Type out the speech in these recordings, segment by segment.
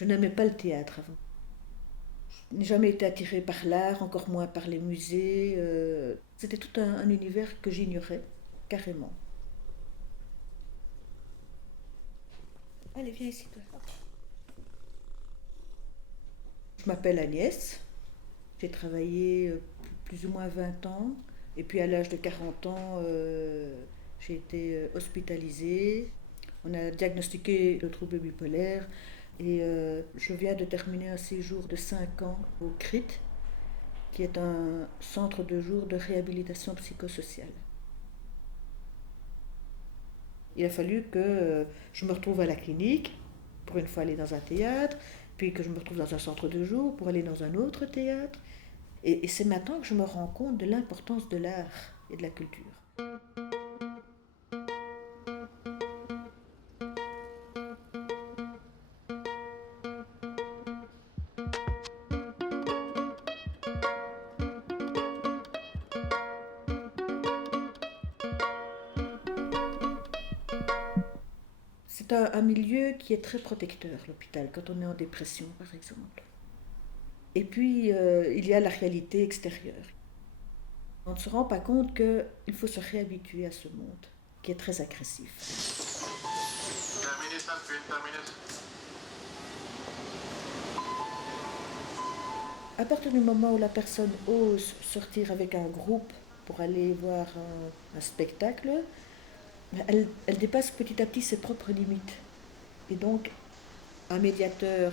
Je n'aimais pas le théâtre avant. Je n'ai jamais été attirée par l'art, encore moins par les musées. C'était tout un univers que j'ignorais, carrément. Allez, viens ici, toi. Je m'appelle Agnès. J'ai travaillé plus ou moins 20 ans. Et puis à l'âge de 40 ans, j'ai été hospitalisée. On a diagnostiqué le trouble bipolaire. Et je viens de terminer un séjour de 5 ans au CRIT, qui est un centre de jour de réhabilitation psychosociale. Il a fallu que je me retrouve à la clinique, pour une fois aller dans un théâtre, puis que je me retrouve dans un centre de jour pour aller dans un autre théâtre. Et c'est maintenant que je me rends compte de l'importance de l'art et de la culture. C'est un milieu qui est très protecteur, l'hôpital, quand on est en dépression, par exemple. Et puis, il y a la réalité extérieure. On ne se rend pas compte qu'il faut se réhabituer à ce monde, qui est très agressif. À partir du moment où la personne ose sortir avec un groupe pour aller voir un spectacle, elle dépasse petit à petit ses propres limites. Et donc, un médiateur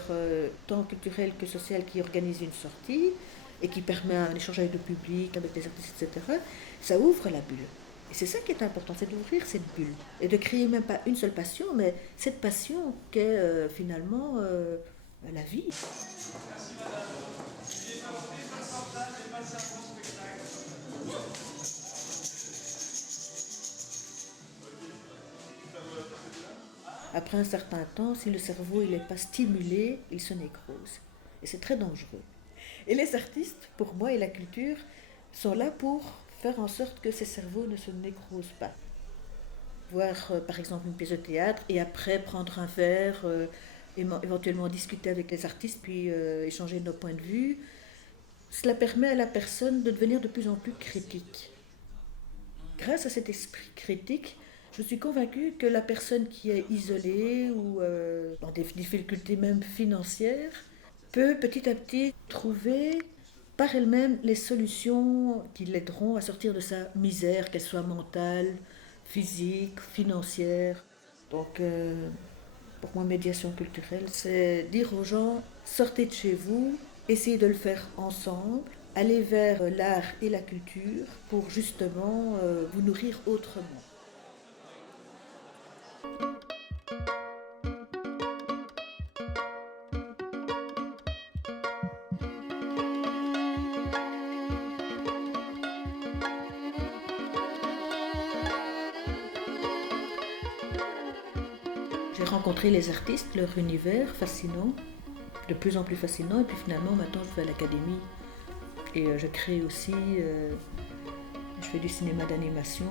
tant culturel que social qui organise une sortie et qui permet un échange avec le public, avec les artistes, etc., ça ouvre la bulle. Et c'est ça qui est important, c'est d'ouvrir cette bulle. Et de créer même pas une seule passion, mais cette passion qu'est finalement la vie. Après un certain temps, si le cerveau n'est pas stimulé, il se nécrose. Et c'est très dangereux. Et les artistes, pour moi, et la culture, sont là pour faire en sorte que ces cerveaux ne se nécrosent pas. Voir par exemple une pièce de théâtre et après prendre un verre, éventuellement discuter avec les artistes, puis échanger nos points de vue, cela permet à la personne de devenir de plus en plus critique. Grâce à cet esprit critique, je suis convaincue que la personne qui est isolée ou dans des difficultés même financières peut petit à petit trouver par elle-même les solutions qui l'aideront à sortir de sa misère, qu'elle soit mentale, physique, financière. Donc, pour moi, médiation culturelle, c'est dire aux gens, sortez de chez vous, essayez de le faire ensemble, allez vers l'art et la culture pour justement vous nourrir autrement. J'ai rencontré les artistes, leur univers fascinant, de plus en plus fascinant, et puis finalement maintenant je vais à l'académie et je crée aussi, je fais du cinéma d'animation.